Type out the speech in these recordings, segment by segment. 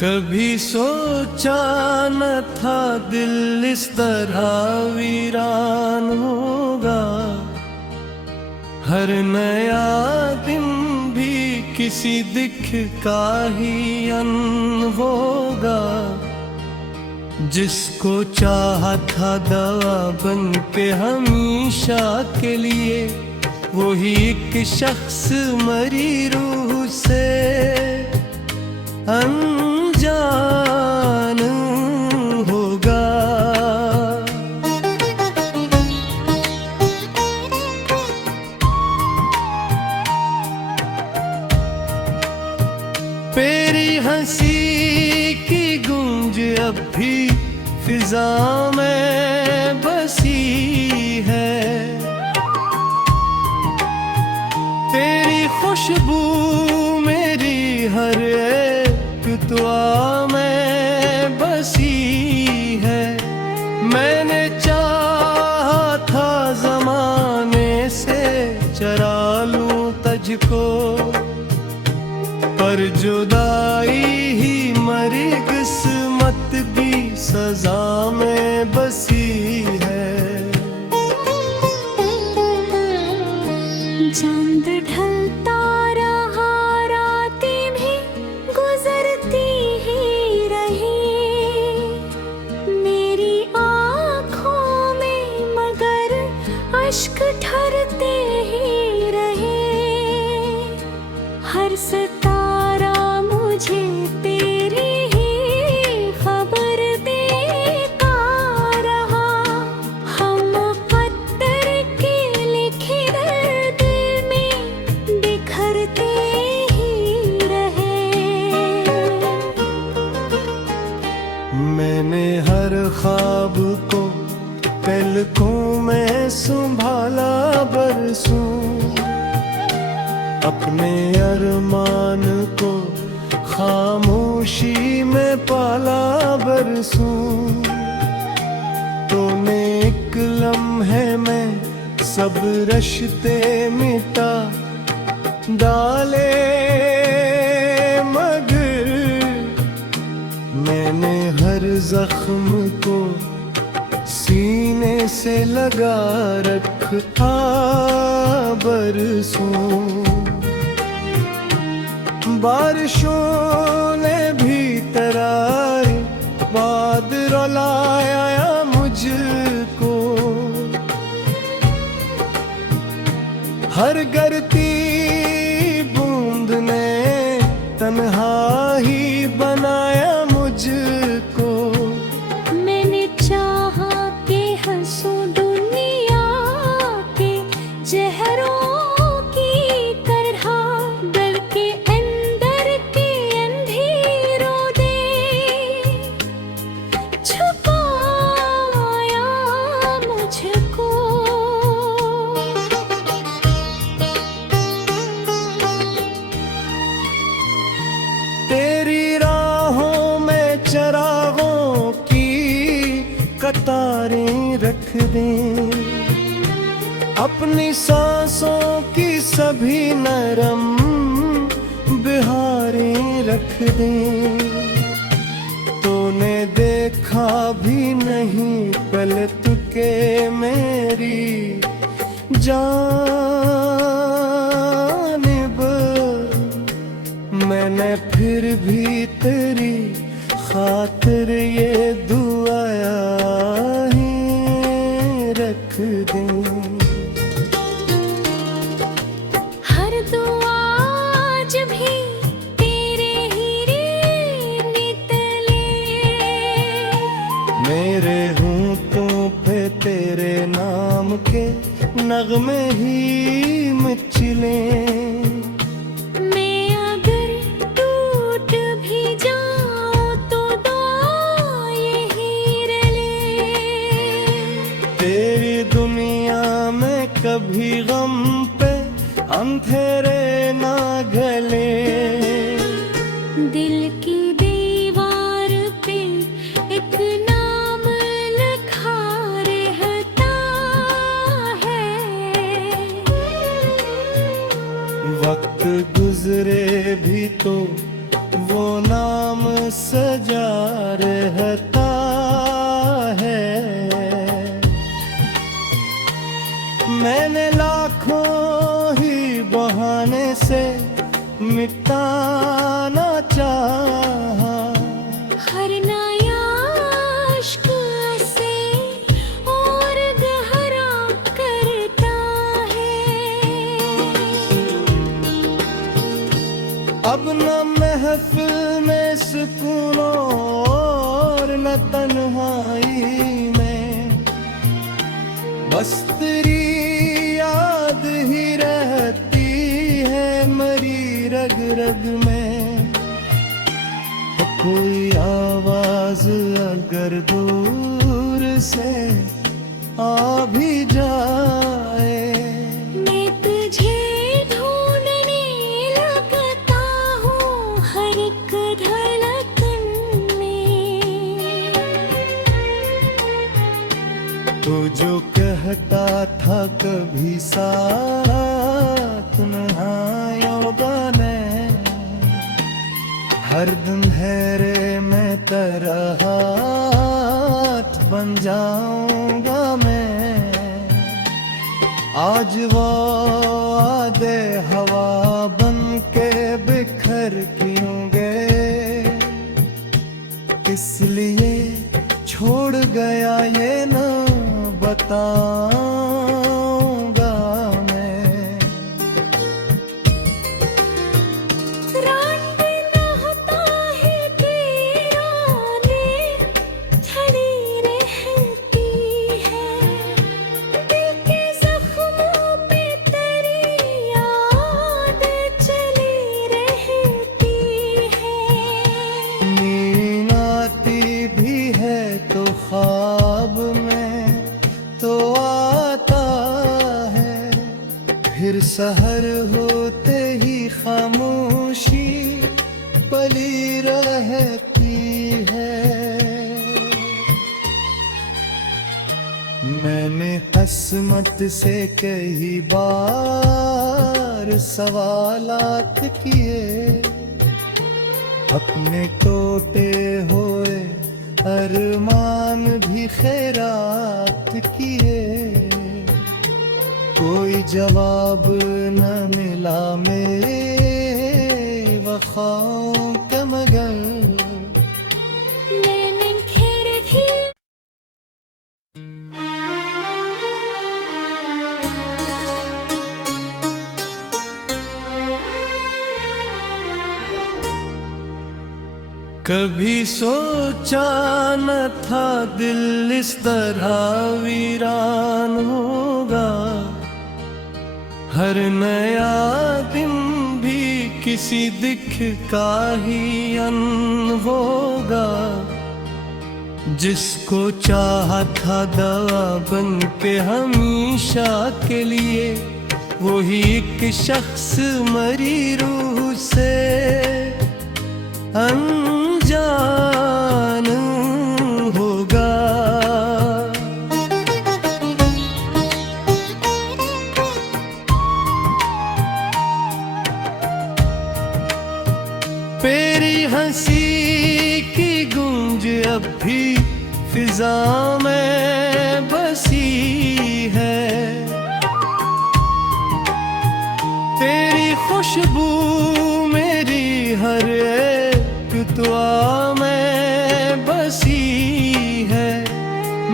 कभी सोचा न था दिल इस तरह वीरान होगा। हर नया दिन भी किसी दिख का ही अन होगा। जिसको चाहा था दवा बन के हमेशा के लिए, वही एक शख्स मरी रूह से अनजान होगा। तेरी हंसी की गूंज अब भी फिजा में बसी है। तेरी खुशबू मेरी हर दुआ में बसी है। मैंने चाहा था ज़माने से चरा लूं तुझको, पर जुदाई ही मरी किस्मत भी सजा में बसी है। चांद ढलता रहा, रातें भी गुजरती ही रही मेरी आँखों में, मगर अश्क ठहरते ही रहे। हर सितारा मुझे तेरी ही खबर देता रहा। हम मुक़द्दर के लिखे दर्द में बिखरते ही रहे। मैंने हर ख्वाब को पलकों में संभाला बरसों, अपने अरमान को खामोशी में पाला बरसों। तूने एक लम्हे में सब रिश्ते मिटा डाले, मगर मैंने हर जख्म को सीने से लगा रखा बरसों। बारिशों ने भी तराए बाद रुलाया मुझको। हर गिरती बूंद ने तन्हा ही बनाया मुझको। मैंने चाहा कि हंसूं दुनिया के चेहरों की तरह, बल्कि अंदर के अंधेरों दे छुपाया मुझको। तेरी राहों में चरागों की कतारें रख दें, अपनी सांसों की सभी नरम बिहारें रख दें। तूने देखा भी नहीं पलट के मेरी जानिब, मैंने फिर भी तेरी खातिर ये दुआ ही रख दें। हर दुआ आज भी तेरे ही नितले, मेरे होंठों पे तेरे नाम के नगमे ही मचले। मैं अगर टूट भी जाऊं तो दुआ यही रले। तेरी दुनिया में कभी गम पे अंधेरे ना गले। दिल की दीवार पे एक नाम लिखा रहता है। वक्त गुजरे भी तो वो नाम से मैंने लाखों ही बहाने से मिटाना चाहा, हर नया इश्क से और गहरा करता है। अब न महफिल में सुकून और न तन्हाई में, बस तेरी याद ही रहती है मरी रग रग में। तो कोई आवाज अगर दूर से आ भी जाए, मैं तुझे ढूंढने लगता हूँ हर एक धड़कन में। तो जो कहता था कभी साथ नहायोगा मैं, हर दिन हैरे में तेरा हाथ बन जाऊंगा मैं। आज वो आधे हवा बन के बिखर क्यों गए, किस लिए छोड़ गया ये ना बताऊंगा मैं। रात नहाता है तेरा ने छड़ी रहती है, दिल के जख्मों पे तेरी याद चली रहती है। नींद आती भी है तो ख्वाब में तो आता है, फिर सहर होते ही खामोशी पली रहती है। मैंने किस्मत से कई बार सवालात किए, अपने टूटे हुए अरमान भी खैरात किए, कोई जवाब न मिला मेरे वफ़ाओं का मगर। मैंने फिर भी कभी सोचा न था दिल इस तरह वीरान होगा, हर नया दिन भी किसी दिख का ही अन होगा। जिसको चाहा था दवा बन के हमेशा के लिए, वही एक शख्स मरी रूह से अनजान होगा। तेरी हंसी की गूंज अब भी फिजा में बसी है, तेरी खुशबू मेरी हर एक दुआ में बसी है।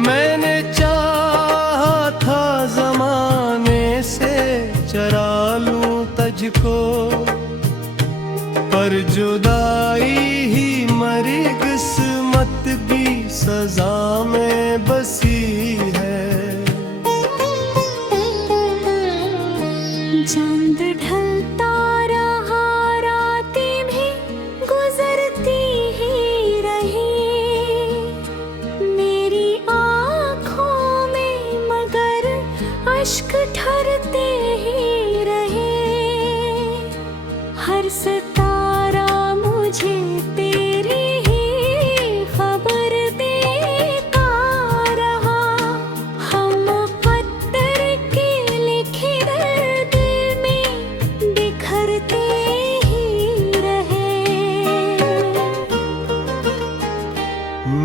मैंने चाहा था ज़माने से चरा लूं तुझको, पर जुदाई ही मरी किस्मत भी सजा में बसी है। चांद ढलता रहा, रातें भी गुजरती ही रही मेरी आँखों में, मगर अश्क ठरते ही रहे। हर सितारा मुझे तेरी ही खबर देता रहा, हम पत्थर के लिखे दर्द में बिखरते ही रहे।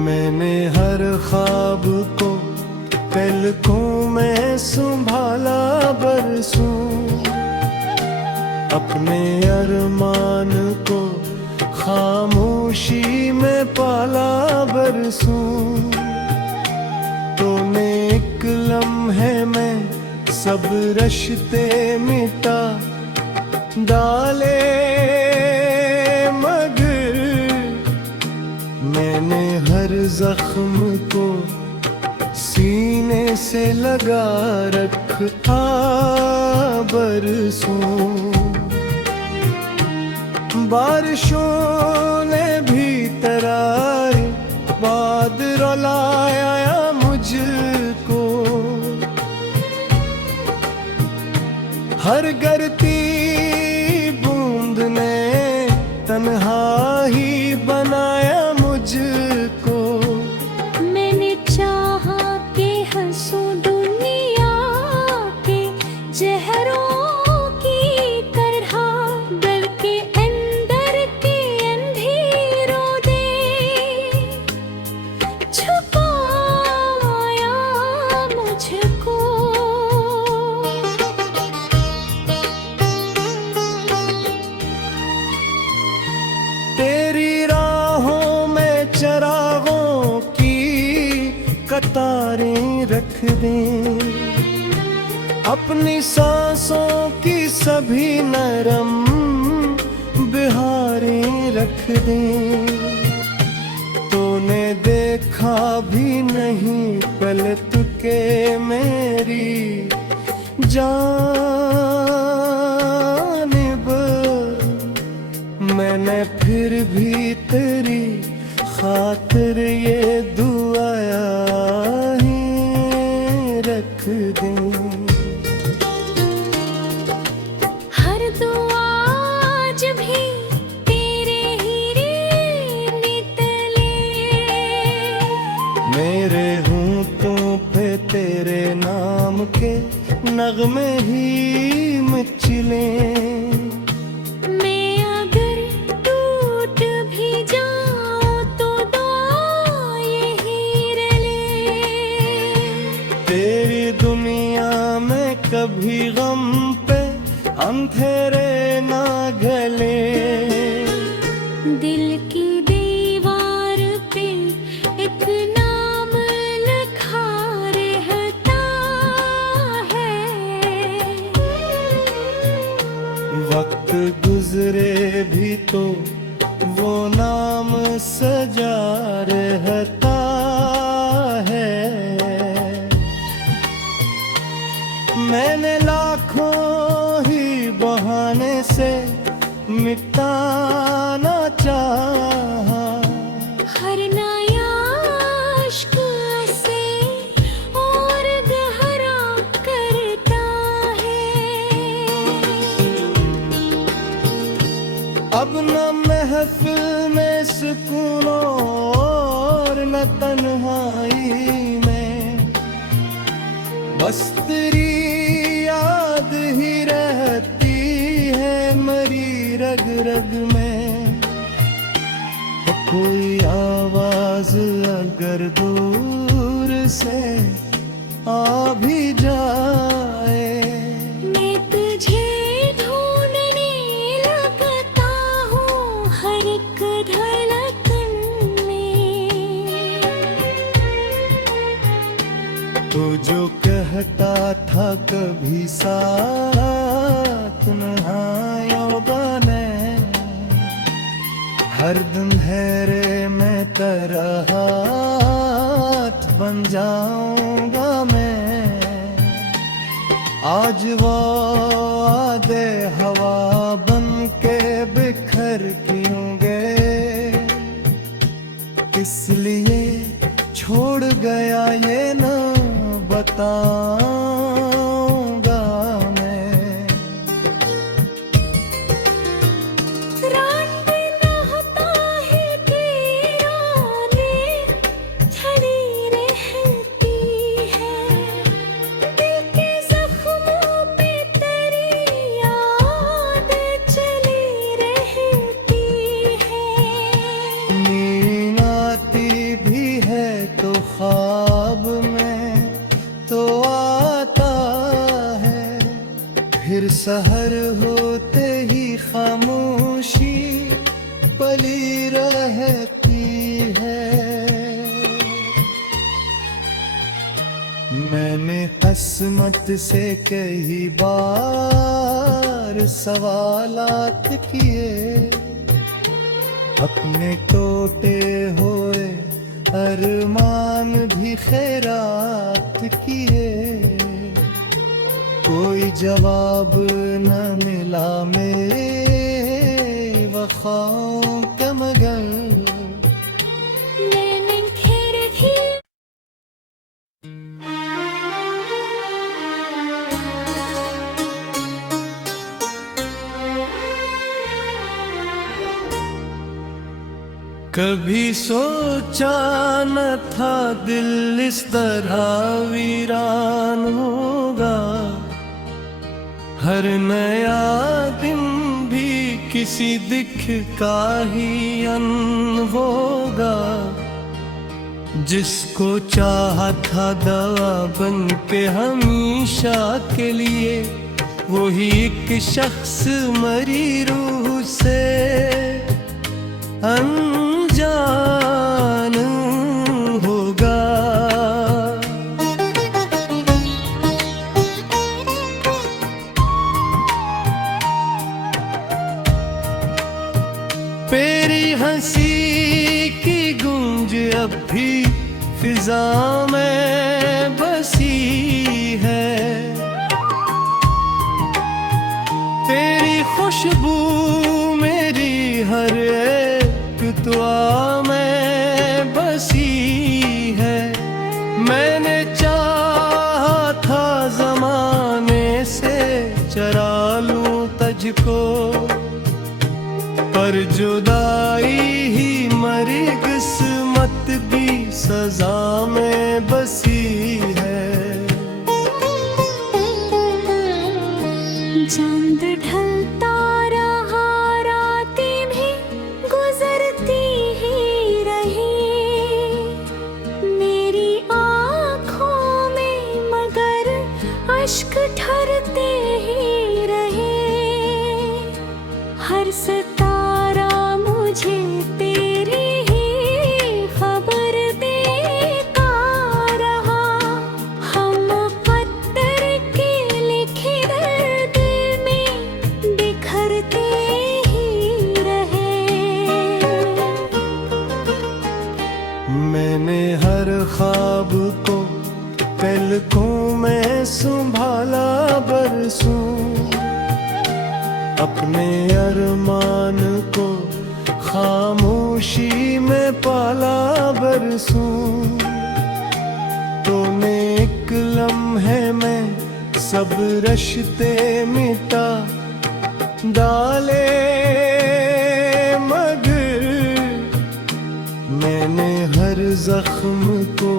मैंने हर ख्वाब को कल को मैं संभाला बरसों, अपने अरमान को खामोशी में पाला बरसों। तूने एक लम्हे में सब रिश्ते मिटा डाले, मगर मैंने हर जख्म को सीने से लगा रखा बरसों। बारिशों ने भी तरारे बाद रुलाया मुझको, हर गिरती बूंद ने तन्हा ही बनाया मुझको। मैंने चाहा कि हंसूं दुनिया के जहरों की तरह, दिल के अंदर के अंधेरों ने छुपाया मुझको। तेरी राहों में चरागों की कतारें रख दें, अपनी सांसों की सभी नरम बिहारें रख दें। तूने देखा भी नहीं पलट के मेरी जानिब, मैंने फिर भी तेरी खातिर ये दुआया ही रख दूं। हर दुआ आज भी तेरे ही नितले, मेरे होंठों पे तेरे नाम के नगमे ही मचले। मैं अगर टूट भी जाऊं तो दुआ यही रले। तेरी दुनिया में कभी गम पे अंधेरे ना गले। दिल की दीवार पे एक नाम लिखा रहता है, वक्त गुजरे भी तो वो नाम सजा रहता है। मैंने लाखों ही बहाने से मिटाना चाहा, हर नया इश्क से और गहरा करता है। अब न महफिल में सुकून और न तन्हाई में, बस तेरी याद ही रहती है मेरी रग रग में। कोई आवाज अगर दूर से आ भी जाए, मैं तुझे ढूंढने लगता हूँ हर एक धड़कन में। तो जो कहता था कभी साथ नहायोगा ने, हर दिन हैरे में तेरा हाथ बन जाऊंगा मैं। आज वो आधे हवा बन के बिखर क्यों गए, किस लिए छोड़ गया ये ना बताऊंगा मैं। रात नहाता है तेरा ने छड़ी रहती है, दिल के जख्मों पे तेरी याद चली रहती है। नींद आती भी है तो ख्वाब में फिर सहर होते ही खामोशी पली रहती है। मैंने किस्मत से कई बार सवालात किए, अपने टूटे हुए अरमान भी खैरात किए। कोई जवाब न मिला मेरे वफ़ाओं का, मगर मैंने फिर भी कभी सोचा न था दिल इस तरह वीरान होगा। हर नया दिन भी किसी दिख का ही अन होगा। जिसको चाहा था दवा बन के हमेशा के लिए, वही एक शख्स मरी रूह से अनजान होगा। तेरी हंसी की गूंज अब भी फिजा में बसी है। तेरी खुशबू मेरी हर एक दुआ में बसी है। मैंने चाहा था ज़माने से चरा लूं तुझको, पर जुदाई ही मरी किस्मत भी सजा में बसी है। चांद ढलता रहा, रातें भी गुजरती ही रही मेरी आँखों में, मगर अश्क ठरते ही रहे। हर सितारा मुझे तेरी ही खबर देता रहा। हम मुक़द्दर के लिखे दर्द में बिखरते ही रहे। मैंने हर ख्वाब को पलकों में संभाला बरसों, अपने अरमान को खामोशी में पाला बरसों। तूने एक लम्हे में सब रिश्ते मिटा डाले, मगर मैंने हर जख्म को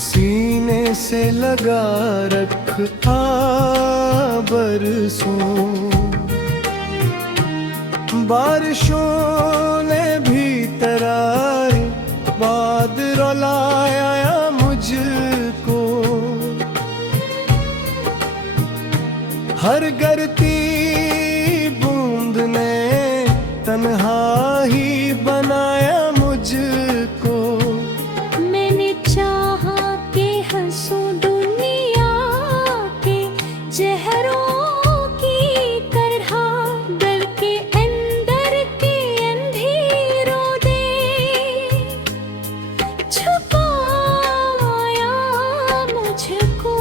सीने से लगा रखा बरसों। बारिशों ने भी तराए बाद रुलाया मुझको। हर गिरती बूंद ने तन्हा ही बनाया मुझको। मैंने चाहा कि हंसूं दुनिया के चेहरों की तरह, बल्कि अंदर के अंधेरों ने छुपाया मुझको।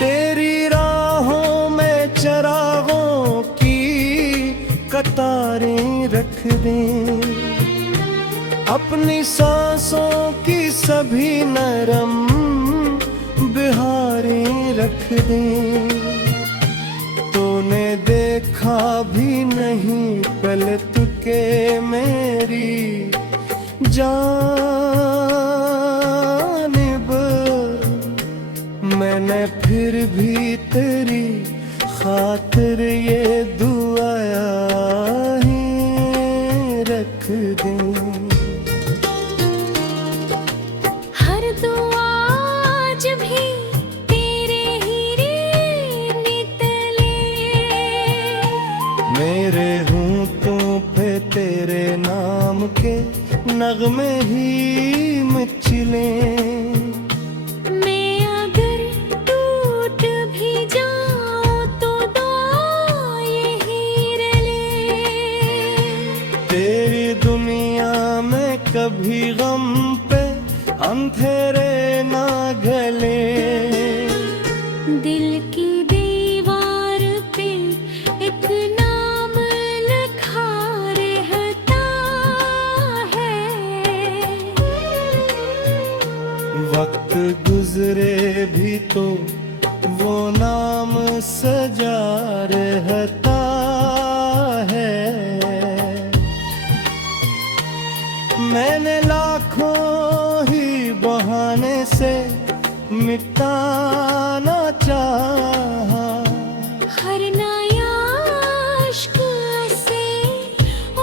तेरी राहों में चरागों की कतारें रख दें, अपनी सांसों की सभी नरम बिहारें रख दें। तूने देखा भी नहीं पलट के मेरी जानिब, मैंने फिर भी तेरी खातिर ये दुआ ही रख दी। नगमे ही मचले। मैं अगर टूट भी जाऊं तो दुआ यही रले। तेरी दुनिया में कभी गम पे अंधेरे ना गले। दिल की दीवार पे एक नाम लिखा रहता है। वक्त गुजरे भी तो वो नाम सजा रहता है। मैंने लाखों ही बहाने से मिटाना चाहा। हर नया इश्क से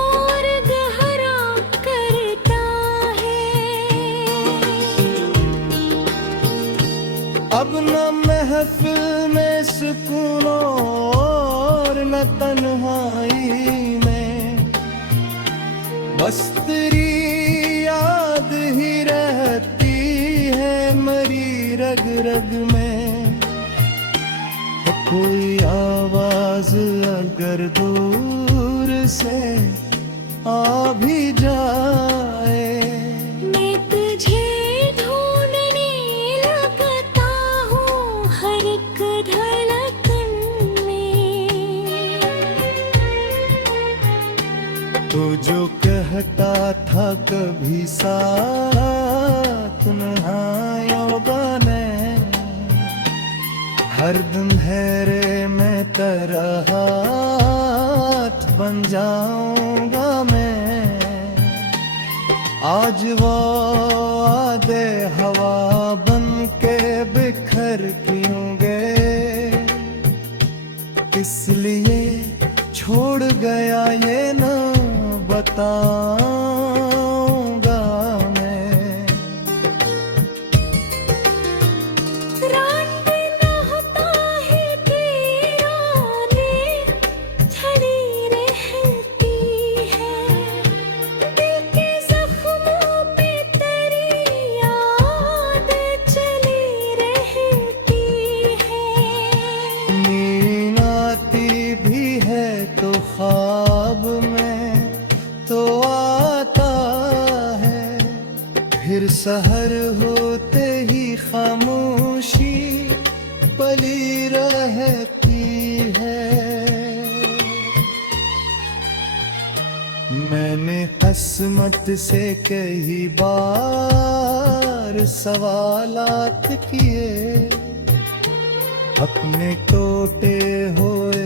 और गहरा करता है। अब न महफिल में सुकून और न तन्हाई में, बस तेरी याद ही रहती है मरी रग रग में। तो कोई आवाज अगर दूर से आ भी जाए, मैं तुझे ढूंढने लगता हूँ हर एक धड़कन में। तो जो कहता था कभी साथ नहायों बने, हर दिन हैरे में तेरा हाथ बन जाऊंगा मैं। आज वो आधे हवा बन के बिखर क्यों गए, किस लिए छोड़ गया ये ना बताऊंगा मैं। रात न होता है वीराने छड़ी रहती है। दिल के जख्मों पे तेरी याद चली रहती है। नींद आती भी है तो ख्वाब में तो आता है, फिर सहर होते ही खामोशी पली रहती है। मैंने किस्मत से कई बार सवालात किए, अपने टूटे हुए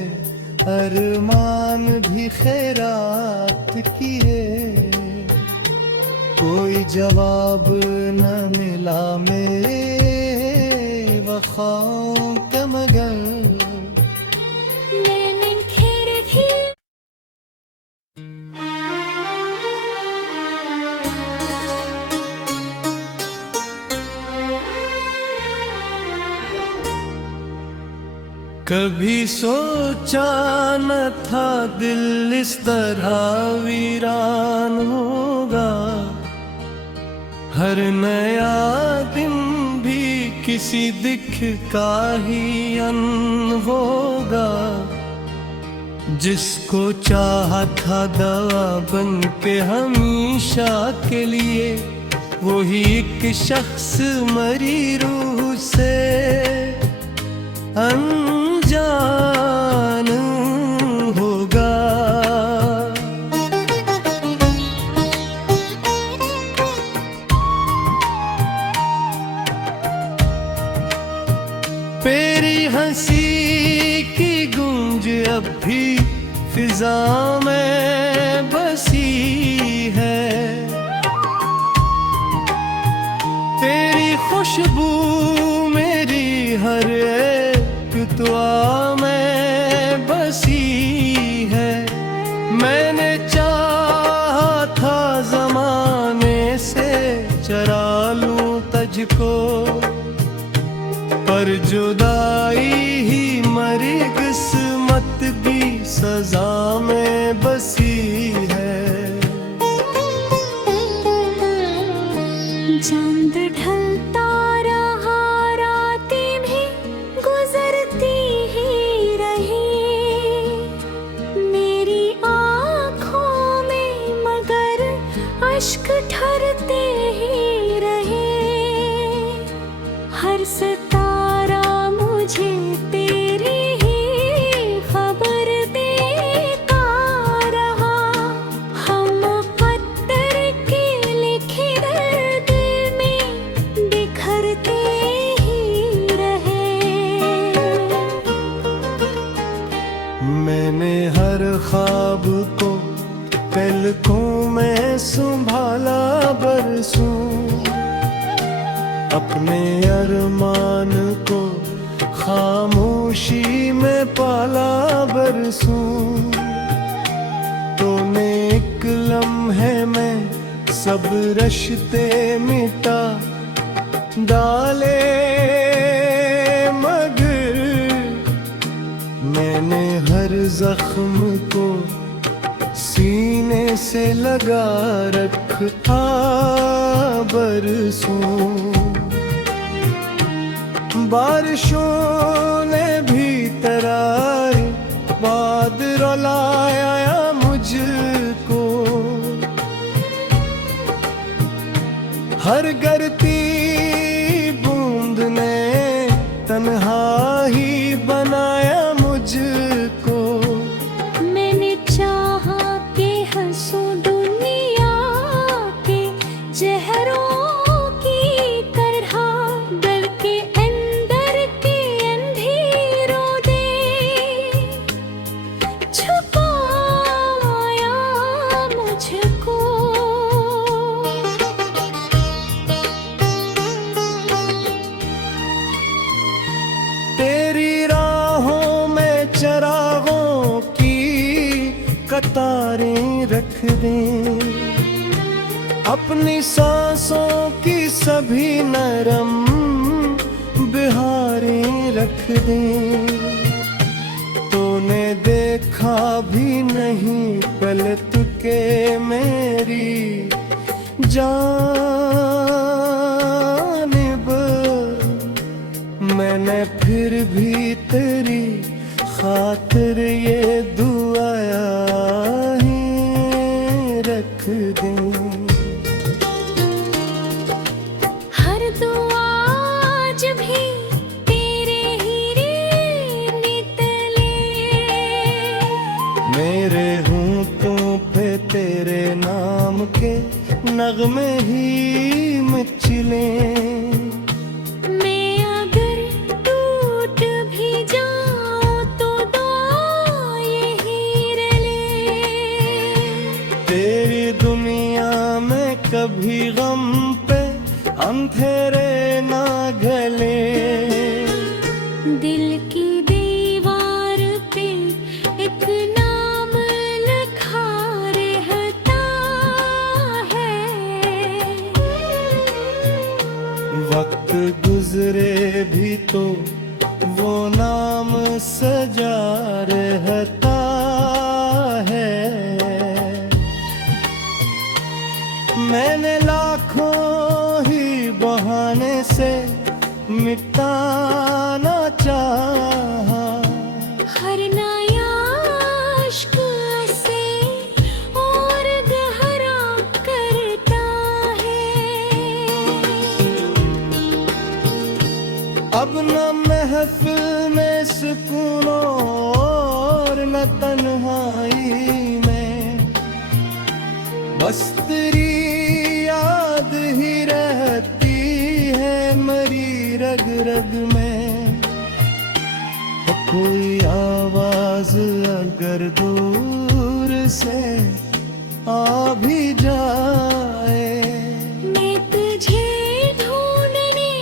अरमान भी खैरात किए। कोई जवाब न मिला मेरे वफ़ाओं का मगर। मैंने फिर भी कभी सोचा न था दिल इस तरह वीरान होगा, हर नया दिन भी किसी दिख का ही अन होगा। जिसको चाहा था दवा बन के हमेशा के लिए, वही एक शख्स मरी रूह से अनजान होगा। तेरी हंसी की गूंज अब भी फिजा में बसी है, तेरी खुशबू मेरी हर एक दुआ में बसी है। मैंने चाहा था ज़माने से चरा लूं तुझको, पर जुदाई ही मरी किस्मत की सजा में बसी है। अश्क ठहरते ही रहे, हर सितारा मुझे तेरी ही खबर देता रहा। हम पत्थर के लिखे दर्द में बिखरते ही रहे। मैंने हर ख्वाब को पलकों में संभाला बरसों, अपने अरमान को खामोशी में पाला बरसों। तूने एक लम्हे में सब रिश्ते मिटा डाले, मगर मैंने हर जख्म को सीने से लगा रखा बरसों। बारिशों ने भी तराए बाद रुलाया मुझको, हर गिरती बूंद ने तन्हा ही बनाया मुझको। मैंने चाहा के हंसूं दुनिया के चेहरों की तरह, दिल के अंदर के अंधेरों ने छुपाया मुझको। तेरी राहों में चरागों की कतारें रख दें, अपनी सांसों की सभी नरम बिहारें रख दें। तूने देखा भी नहीं पलट के मेरी जानिब, मैंने फिर भी तेरी खातिर ये दुआ ही रख दूं। हर दुआ आज भी तेरे ही नितले, मेरे होंठों पे तेरे नाम के नगमे ही मचले। मैं अगर टूट भी जाऊं तो दुआ यही रले। तेरी दुनिया में कभी गम पे अंधेरे ना गले। दिल की दीवार पे एक नाम लिखा रहता है, वक्त गुजरे भी तो वो नाम सजा रहता है। मैंने लाखों ही बहाने से मिटाना चाहा, हर नया इश्क से और गहरा करता है। अब न महफिल में सुकून और न तन्हाई में, बस तेरी याद ही रहती है मेरी रग रग में। कोई आवाज अगर दूर से आ भी जाए, मैं तुझे ढूंढने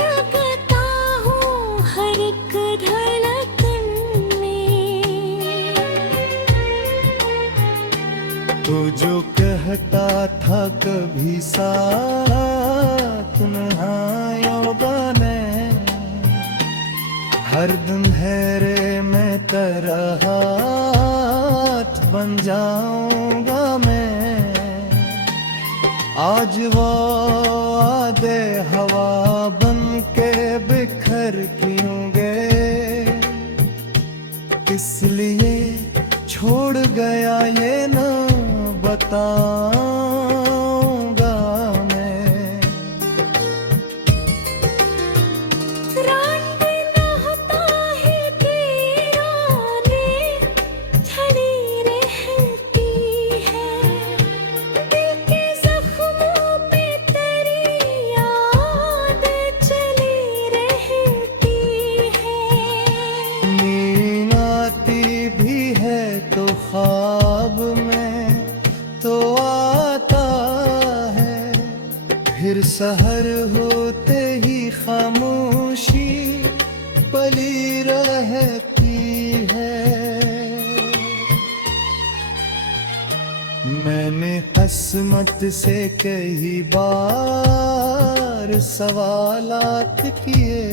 लगता हूँ हर एक धड़कन में। तो जो कहता था कभी साथ नहायों ने, हर दिन हैरे में तेरा हाथ बन जाऊंगा मैं। आज वो आधे हवा बन के बिखर क्यों गए, किस लिए छोड़ गया ये ना बताऊं फिर सहर होते ही खामोशी पली रहती है। मैंने किस्मत से कई बार सवालात किए,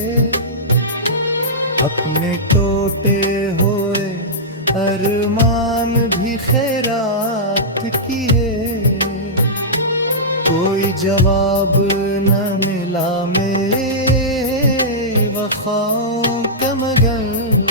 अपने टूटे हुए अरमान भी खैरात किए, कोई जवाब न मिला मेरे वफ़ाओं का, मगर